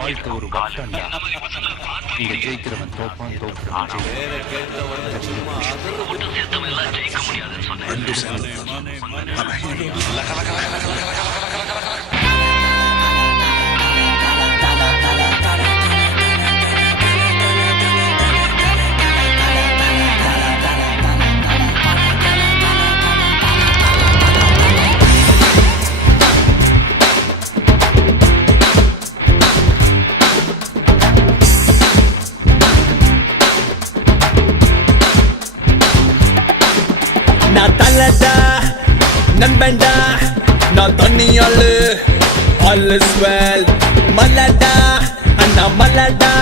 வாழ்க்கை ஒரு வட்டம்டா. இங்க ஜெயிக்கிறவன் தோப்பான், தோக்குறவன் நான் தள்ளடா நண்பன்டா, நான் தண்ணியாளு all is well. மல்லடா அண்ணா மல்லடா,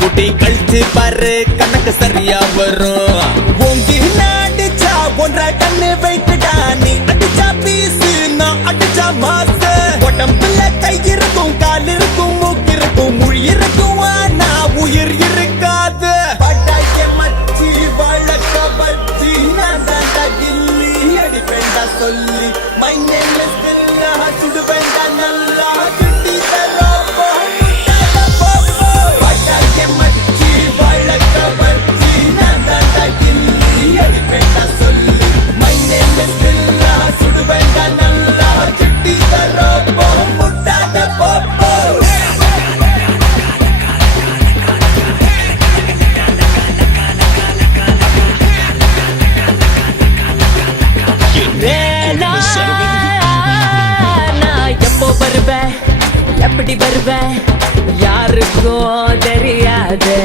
குட்டி கழிச்சு பாரு கணக்கு சரியா வரும். ஓங்கி அடிச்சா ஒன்றரை கண்ணு வைக்கடா, நீ அடிச்சா பீசு நான் அடிச்சா மாசு. உடம்புல கை இருக்கும், கால் இருக்கும், மூக்கு இருக்கும், மொழி இருக்கும், ஆனா உயிர் இருக்காது. பட்டாக்கே மச்சி வழக்க பச்சி நான் தாண்டா கில்லி அடிப்பேண்டா சொல்லி. மை நேம் இஸ் பில்லா, சுடுவேண்டா நல்லா சுட்டி தரோப்போ முட்டாத போப்போ. பட்டாக்கே மச்சி வழக்க பச்சி நான் தாண்டா கில்லி அடிப்பேண்டா சொல்லி. மை நேம் இஸ் பில்லா, சுடுவேண்டா நல்லா சுட்டி தரோப்போ முட்டாத போப்போ. நான் எப்போ வருவேன், எப்படி வருவேன் யாருக்கும் தெரியாது.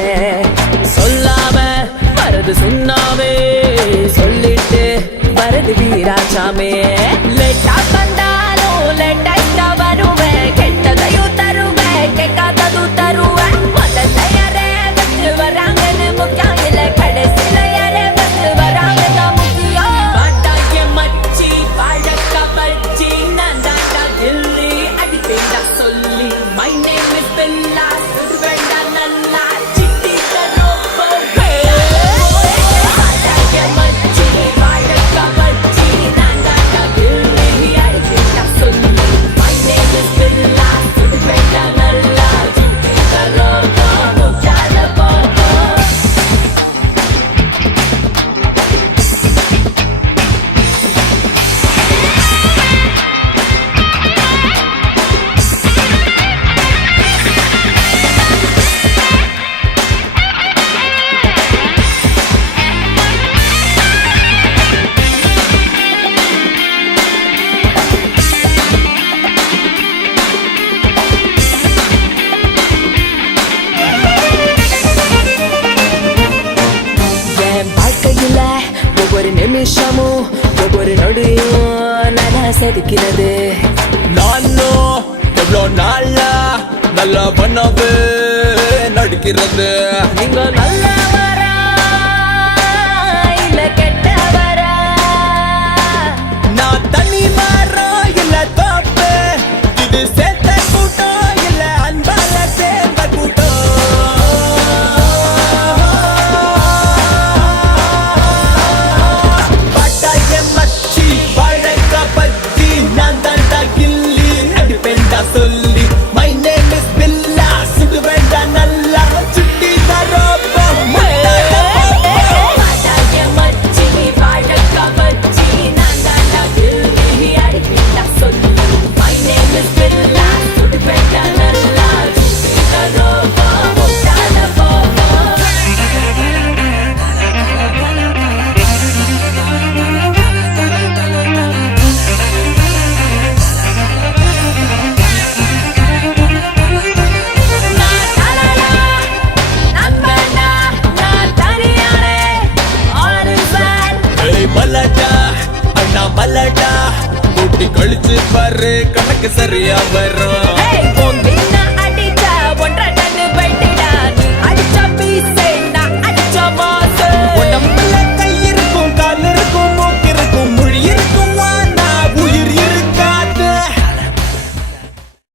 சொல்லாம வரது சொன்னாவே, சொல்லிட்டு வரது வீராசாமே. லேட்டா வந்தாலும் லேட்டா வருவேன், கெட்டதையும் தருவேன், கேட்காததும் தருவேன். முதல்ல யாரே வச்சு வராங்கன்னு முக்கியம் இல்ல, கடைசியில யாரே வச்சு வராங்க தான் முக்கியம். பாட்டாக்கே மச்சி பழக்க பச்சி நான் தாண்டா கில்லி அடிப்பேண்டா சொல்லி. மை நேம் இஸ் பில்லா, சுடுவேண்டா நல்லா சிட்டி தரோப்போ. பாட்டாக்கே மச்சி பழக்க பச்சி நான் தாண்டா கில்லி அடிப்பேண்டா சொல்லி. மை நேம் இஸ் பில்லா, சுடுவேண்டா நல்லா சிட்டி தரோப்போ முட்டாத போப்போ. என் வாழ்க்கையில ஒவ்வொரு நிமிஷமும் ஒவ்வொரு நொடியும் நான் செதுக்கிறது. நானும் எவ்வளோ நாளா நல்லா பண்ணவே நடிக்கிறது. நீங்க நல்லவரா இல்ல கெட்டவரா? நான் தனி மரம் இல்ல தோப்பு, இது சேர்த்த கூட்டம் இல்ல அன்பால சேர்ந்த கூட்டம். பட்டாக்கே மச்சி பழக்க பச்சி நான் தாண்டா கில்லி அடிப்பேண்டா சொல்லி. மை நேம் இஸ் பில்லா, சுடுவேண்டா நல்லா சுட்டி தரோப்போ முட்டாத போப்போ. பட்டாக்கே மச்சி பழக்க பச்சி நான் தாண்டா கில்லி அடிப்பேண்டா சொல்லி. மை நேம் இஸ் பில்லா, சுடுவேண்டா நல்லா சுட்டி தரோப்போ முட்டாத போப்போ. மல்லடா அண்ணா மல்லடா, கூட்டி கழிச்சு பாரு கணக்கு சரியா வரும்.